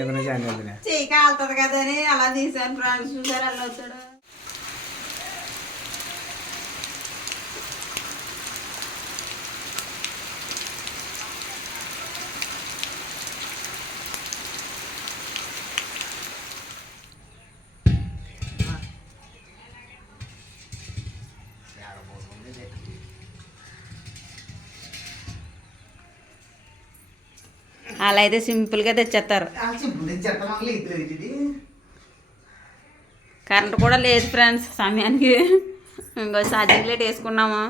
ఏదైనా జాయిన్ చెయ్యి కాలుతుంది కదా అని అలా తీసాను ఫ్రెండ్స్. చూసారు అలా వచ్చాడు. అలా అయితే సింపుల్గా తెచ్చేస్తారు. కరెంట్ కూడా లేదు ఫ్రెండ్స్ సమయానికి. ఇంకో ఛార్జింగ్ లైట్ వేసుకున్నాము.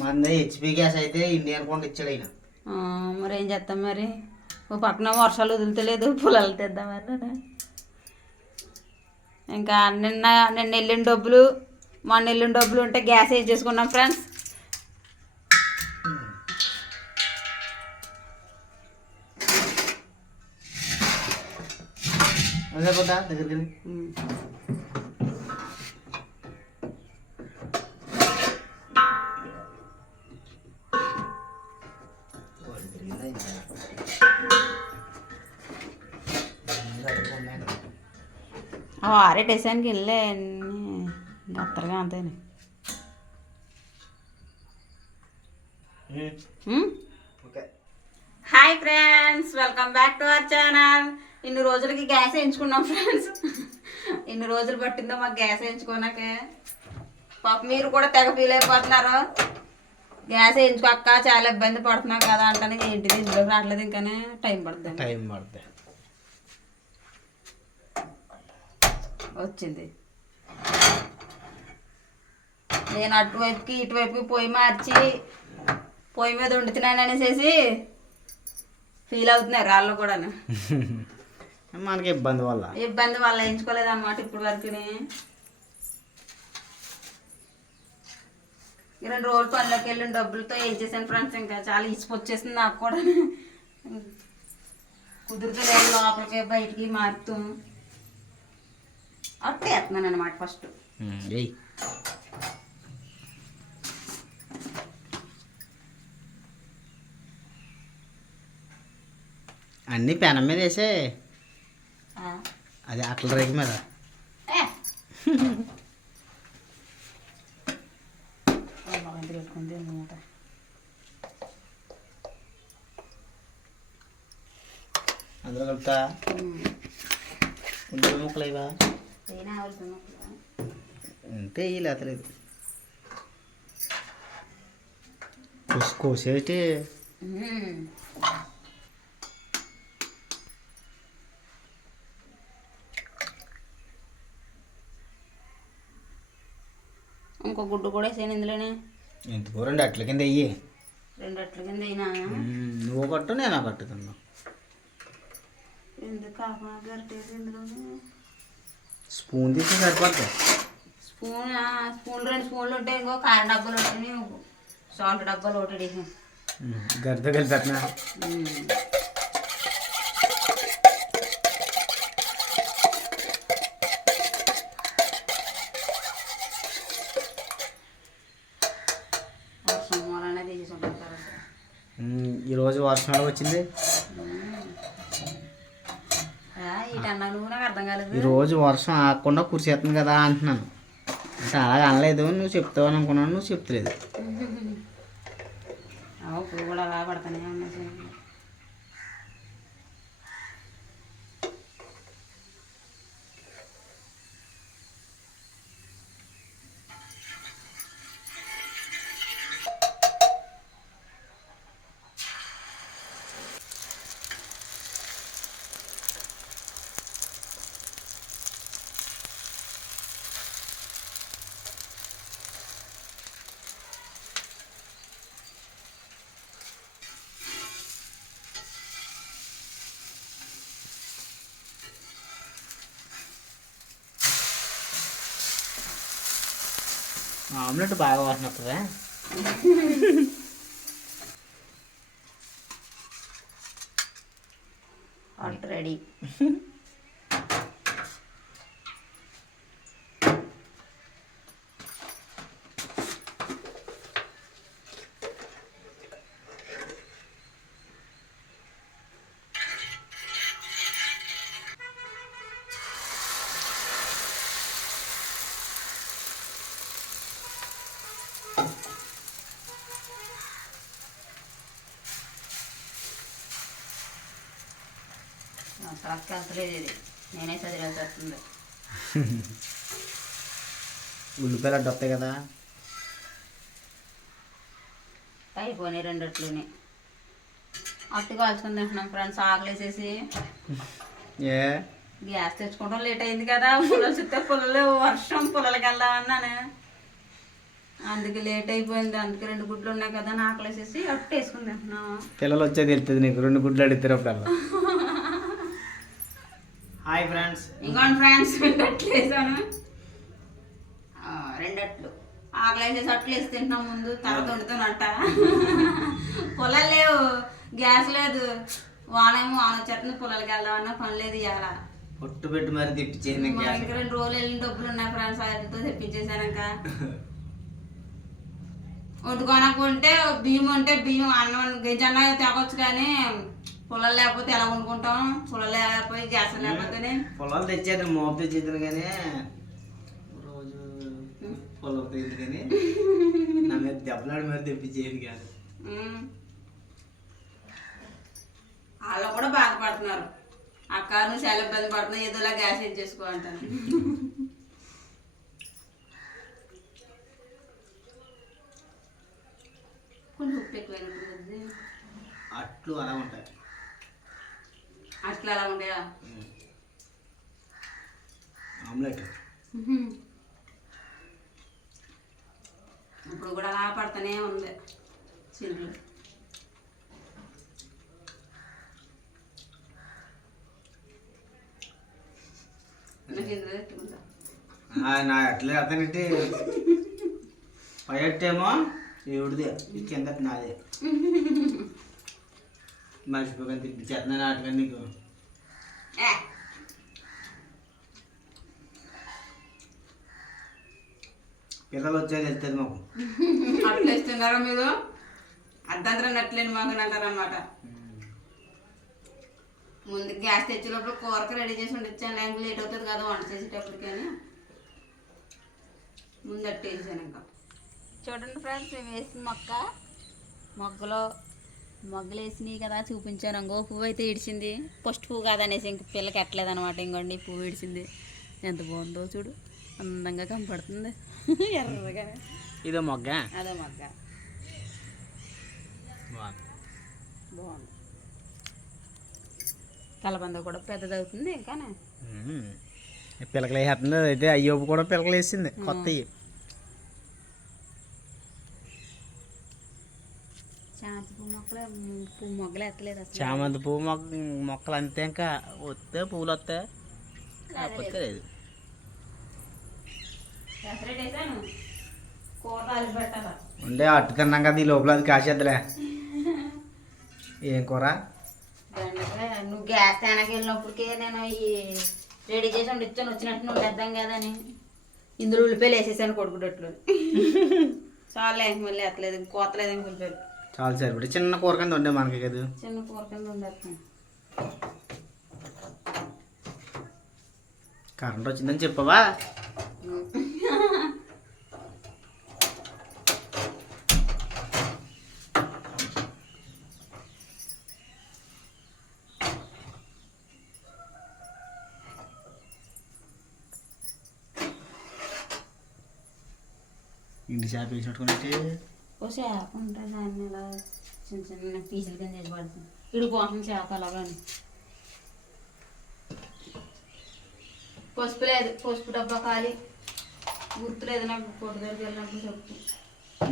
మన హెచ్పి గ్యాస్ అయితే ఇండియన్ కొండ ఇచ్చాడు ఆయన. మరి ఏం చేస్తాం మరి. ఓ పక్కన వర్షాలు వదులుతలేదు, పొలాలు తెద్దామని. ఇంకా నిన్న వెళ్ళిన డబ్బులు మొన్న వెళ్ళిన డబ్బులు ఉంటే గ్యాస్ ఏం చేసుకున్నాం ఫ్రెండ్స్. దగ్గరికి ఆరేటేసానికి వెళ్ళే దత్తరగా అంతేనే. Hi friends, welcome back to our channel. ఇన్ని రోజులకి గ్యాస్ వేయించుకున్నాం ఫ్రెండ్స్. ఇన్ని రోజులు పట్టిందో మాకు గ్యాస్ వేయించుకోనాకే. పాప మీరు కూడా తెగ ఫీల్ అయిపోతున్నారు. గ్యాస్ వేయించుకోక్క చాలా ఇబ్బంది పడుతున్నావు కదా అంటాను. ఏంటిది ఇందులోకి రావట్లేదు, ఇంకానే టైం పడుతుంది. వచ్చింది. నేను అటువైపుకి ఇటువైపుకి పొయ్యి మార్చి పొయ్యి మీద వండుతున్నాను అనేసి ఫీల్ అవుతున్నారు వాళ్ళు కూడా. మనకి ఇబ్బంది వల్ల వేయించుకోలేదు అనమాట ఇప్పుడు వరకు. 2 రోజులు పనిలోకి వెళ్ళిన డబ్బులతో ఏం చేశాను ఫ్రెండ్స్. ఇంకా చాలా ఇసుకొచ్చేసింది నాకు కూడా. కుదురుతలేదు, లోపలికి బయటికి మారుతూ అట్టే వేస్తున్నాను అనమాట ఫస్ట్. అన్నీ పెనం మీద వేసే అది అట్ల రేగి మీద. పెట్టుకుంది అనమాట. అందులో కలుపుతా ఉల్లిపాయ ముక్కలు ఇవా అంటే లేతలేదు కోసేటి. ఇంకో గుడ్డు కూడా వేసాను ఇందులోనే. ఎందుకు 2 అట్ల కింద వెయ్యి. 2 అట్ల కింద అయినా నువ్వు కట్టు నేను కట్టుతున్నా. ఎందుకు గరిటేసి ఇందులోనే స్పూన్ తీసి సరిపడతాయి. స్పూన్ 2 స్పూన్లు ఉంటాయి. ఇంకో కారం డబ్బాలు ఒకటి, సాల్ట్ డబ్బాలు ఒకటి గరిట కలిపి పెట్టినా. ఈరోజు వర్షం వచ్చింది. ఈరోజు వర్షం ఆగకుండా కురిసేస్తుంది కదా అంటున్నాను. అంటే అలాగ అనలేదు, నువ్వు చెప్తావని అనుకున్నాను, నువ్వు చెప్తలేదు. ఇప్పుడు కూడా అలా పడతానే ఉన్నాయి. ఆమ్లెట్ బాగా వాసన వస్తుందా? ఆల్రెడీ ట్రక్ వెళ్తలేదు ఇది, నేనే చదివాల్సి వస్తుంది. ఉల్లిపాయలు అడ్డు వస్తాయి కదా. అయిపోయినాయి రెండిట్లోనే. అట్టు కాల్చుకుని తింటున్నాం ఫ్రెండ్స్, ఆకలేసేసి. ఏ గ్యాస్ తెచ్చుకోవడం లేట్ అయింది కదా, పుల్లలు చుట్టే పుల్లలు, వర్షం పుల్లలకి వెళ్దామన్నాను, అందుకే లేట్ అయిపోయింది. అందుకే 2 గుడ్లు ఉన్నాయి కదా అని ఆకలేసేసి అట్టు వేసుకుని తింటున్నాము. పిల్లలు వచ్చేది వెళ్తుంది నీకు, 2 గుడ్లు అడుగుతారు అప్పుడు. Hi friends. ఇంకోండి ఫ్రెండ్స్, 2 అట్లు వేసాను, 2 అట్లు ఆకలేసేసి అట్లు వేసి తింటున్నాం. ముందు తర్వాత వండుతానంట. పొలాలు లేవు, గ్యాస్ లేదు, వాన వచ్చేస్తుంది, పొలాలకి వెళ్దామన్నా పని లేదు. ఇవాళ పొట్టు పెట్టి మరి తెప్పించేది. ఇంకా 2 రోజులు వెళ్ళిన డబ్బులు ఉన్నాయి ఫ్రెండ్స్, వాటితో తెప్పించేసానంక. వండుకోనకుంటే బియ్యం ఉంటే బియ్యం, అన్నం గంజన్న తేవచ్చు, కానీ పొలాలు లేకపోతే ఎలా వండుకుంటాం? పొలాలు లేకపోతే గ్యాస్ లేకపోతేనే. పొలాలు తెచ్చేది, మోపు తెచ్చేది, కానీ రోజు పొలం తెచ్చింది, కానీ నా మీద దెబ్బలాడి మీద తెప్పించేది కాదు. వాళ్ళు కూడా బాధపడుతున్నారు, అక్క నువ్వు చాలా ఇబ్బంది పడుతున్నావు, ఏదోలా గ్యాస్ ఇచ్చేసుకో అంటాను. కొంచెం ఉప్పు ఎక్కువైనప్పుడు అట్లు అలా ఉంటాయి. అట్లా అలా ఉండేవా? ఆమ్లెట్ ఇప్పుడు కూడా అలా పడుతూనే ఉంది చిండ్లు. నా ఎట్లా అతనిటి పైటేమో ఎవడిదే, ఇది కింద నాదే. మర్చిపోగా తిప్పించేస్తున్నాను ఆటగా నీకు. పిల్లలు వచ్చేది వెళ్తుంది మాకు. అట్లు వేస్తున్నారా మీరు? అర్ధంతరం అట్లేని మాకు అంటారు అనమాట. ముందు గ్యాస్ తెచ్చేటప్పుడు కూరకు రెడీ చేసి ఉండొచ్చాను, లేకపోతే లేట్ అవుతుంది కదా వంట చేసేటప్పటికి అని ముందు అట్టు వేసాను. ఇంకా చూడండి ఫ్రెండ్స్, మేము వేసిన మొగ్గలు వేసినాయి కదా, చూపించాను. ఇంకో పువ్వు అయితే ఇడిచింది, ఫస్ట్ పువ్వు కాదనేసి ఇంక పిల్లకి ఎట్టలేదు అనమాట. ఇంకోండి పువ్వు ఇడిచింది, ఎంత బాగుందో చూడు, అందంగా కనపడుతుంది ఎర్రగా. ఇదో మొగ్గ, అదో మొగ్గ బాగుంది. కలబంద కూడా పెద్దది అవుతుంది. ఇంకా పిల్లకలు వేస్తుంది, అయితే అయ్యోపు కూడా పిల్లకలు వేసింది కొత్త. చామంతి పువ్వు మొగ్గలు ఎత్తలేదు అసలు. చామంతి పువ్వు మొక్కలు అంతే, ఇంకా వస్తే పువ్వులు వస్తాయి, లేకపోతే లేదు. ఉండే అట్టు తిన్నాం కదా, ఈ లోపల అది కాసేద్దులే. ఏం కూర? నువ్వు గ్యాస్ తేనకి వెళ్ళినప్పటికే నేను ఈ రెడీ చేసి ఇచ్చాను, వచ్చినట్టు నువ్వు వేద్దాం కదా అని ఇందులో ఉల్లిపాయలు వేసేసాను కొడుకుడట్లు. చాలే, మళ్ళీ ఎత్తలేదు, కోతలేదు ఇంక ఉల్లిపాయలు. చాలా సరిపడి చిన్న కూర కింద ఉండే మనకి కదా, చిన్న కూర కింద ఉండేస్తాను. కరెంట్ వచ్చిందని చెప్పవా? ఇంటి చేప వేసినట్టుకుంటే ఓ చేప ఉంటుంది, దాన్ని ఇలా చిన్న చిన్న పీసులు కింద చేసి పడుతుంది. ఇడు పోతుంది చేప అలాగని. పసుపు లేదు, పసుపు డబ్బా ఖాళీ, గుర్తు లేదు నాకు. కొట్టు దగ్గరికి వెళ్ళినప్పుడు చెప్పు.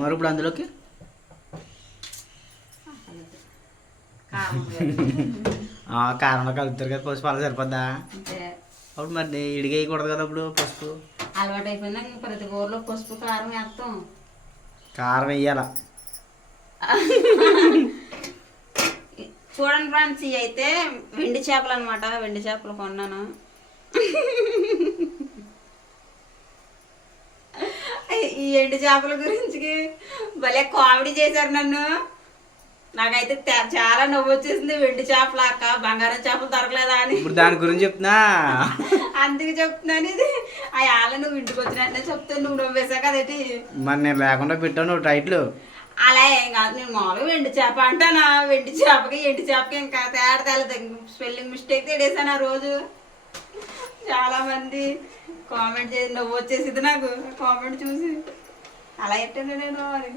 మరి ఇప్పుడు అందులోకి కారంలో కలుపుతారు కదా పసుపు, అలా సరిపోద్దా? అంతే. అప్పుడు మరి ఇడిగేయకూడదు కదా అప్పుడు పసుపు? అలవాటు అయిపోయిందా ప్రతి కూరలో పసుపు కారం వేస్తాం. కారం వేయాల. చూడండి ఫ్రెండ్స్, ఇవి అయితే వెండి చేపలు అనమాట. వెండి చేపలు కొన్నాను. ఈ ఎండు చేపల గురించి భలే కామెడీ చేశారు నన్ను. నాకైతే చాలా నవ్వు వచ్చేసింది. వెండి చేపలు అక్క, బంగారం చేపలు దొరకలేదా అని. ఇప్పుడు దాని గురించి చెప్తున్నా, అందుకు చెప్తున్నాను. ఇది ఆ నువ్వు ఇంటికి వచ్చినట్టే చెప్తే నువ్వు నవ్వేసా కదేటి. మరి నేను లేకుండా పెట్టాను టైట్లు. అలా ఏం కాదు, నేను మామూలుగా వెండి చేప అంటానా. వెండి చేపకి ఎండి చేపకి ఇంకా తేడా తెలదు. స్పెల్లింగ్ మిస్టేక్ తేడేసాను ఆ రోజు. చాలా మంది కామెంట్ చేసి నవ్వు వచ్చేసింది నాకు కామెంట్ చూసి. అలా ఎట్టాను నేను అని.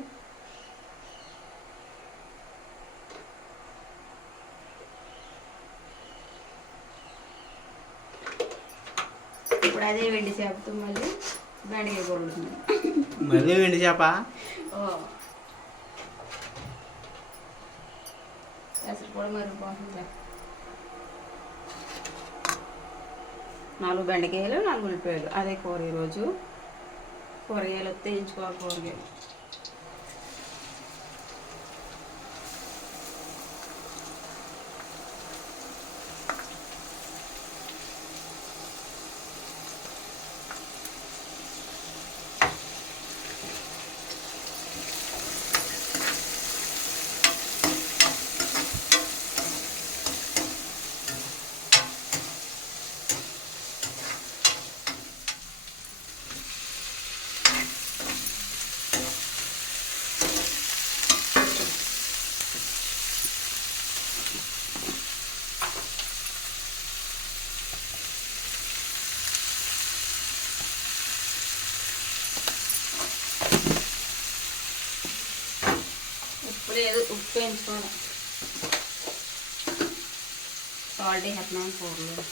ఇప్పుడు అదే వెండి చేపతో మళ్ళీ బెండకాయ కూర వండుతున్నాను. మళ్ళీ వెండి చేప. అసలు కూడా మరిగిపోతుంది. 4 బెండకాయలు 4 ఉల్లిపాయలు అదే కూర ఈరోజు. కూరగాయలు వస్తే ఎంచుకోవాలి. కూరగాయలు లేదు, ఉప్పు వేయించుకోవాలి. సాల్ట్ వేస్తున్నాను కూరలో.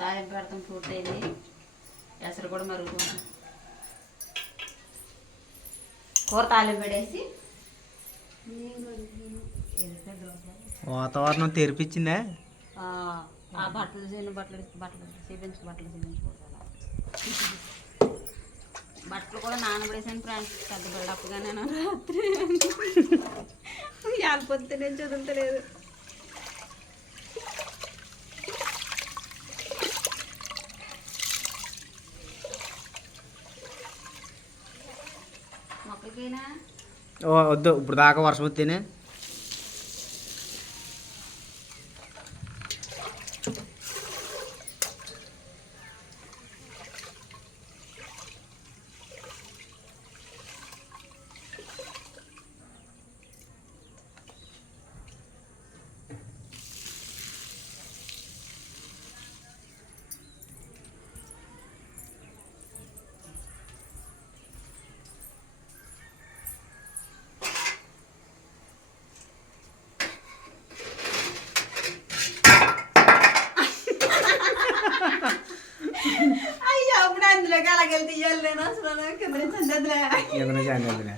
తాలింపు పెడతాం పూర్తయింది. ఎసరు కూడా మరుగుతుంది. కూర తాలింపు పెడేసి వాతావరణం తెరిపించిందా? ఆ బట్టలు బట్టలు కూడా నానబడేసాను ఫ్రెండ్స్. పెద్ద బిల్డప్గా నేను రాత్రి పొద్దు నేను చదువుతలేదు. మొక్కలకైనా వద్దు, ఇప్పుడు దాకా వర్షం వస్తేనే.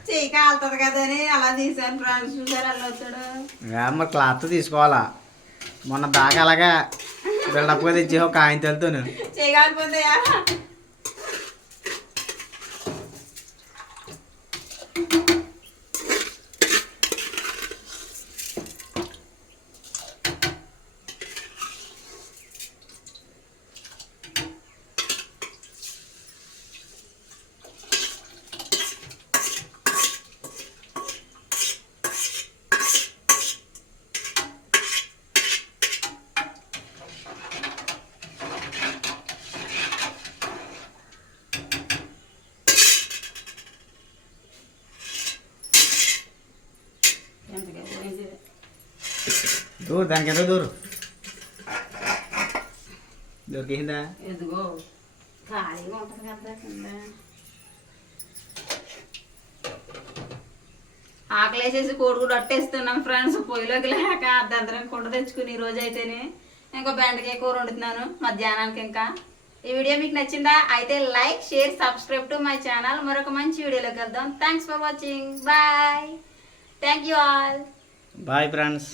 చెయ్యి కాలుతుంది కదా అని అలా తీసాను ఫ్రెండ్స్. చూసారు అలా వచ్చాడు. మరి క్లాత్ తీసుకోవాలా. మొన్న దాకా అలాగా బిల్డప్గా తెచ్చి ఒక ఆయన తెలుతాను. చెయ్యి కాలిపోతాయా? దూరు దానికి ఎంత దూరు దొరికిందా? ఎదుగో ఖాళీగా ఉంటుంది కదా కింద. ఆకలేసేసి కోడిగుడ్డు అట్టేస్తున్నాం ఫ్రెండ్స్. పొయ్యిలోకి లేక అర్ధంతరం కుండ తెచ్చుకుని ఈ రోజు అయితేనే ఇంకో బెండకాయ కూర వండుతున్నాను మధ్యాహ్నానికి. ఇంకా ఈ వీడియో మీకు నచ్చిందా? అయితే like, share, subscribe to my channel. మరొక మంచి వీడియోలోకి వెళ్దాం. Thanks for watching. Bye. Thank you all. Bye friends.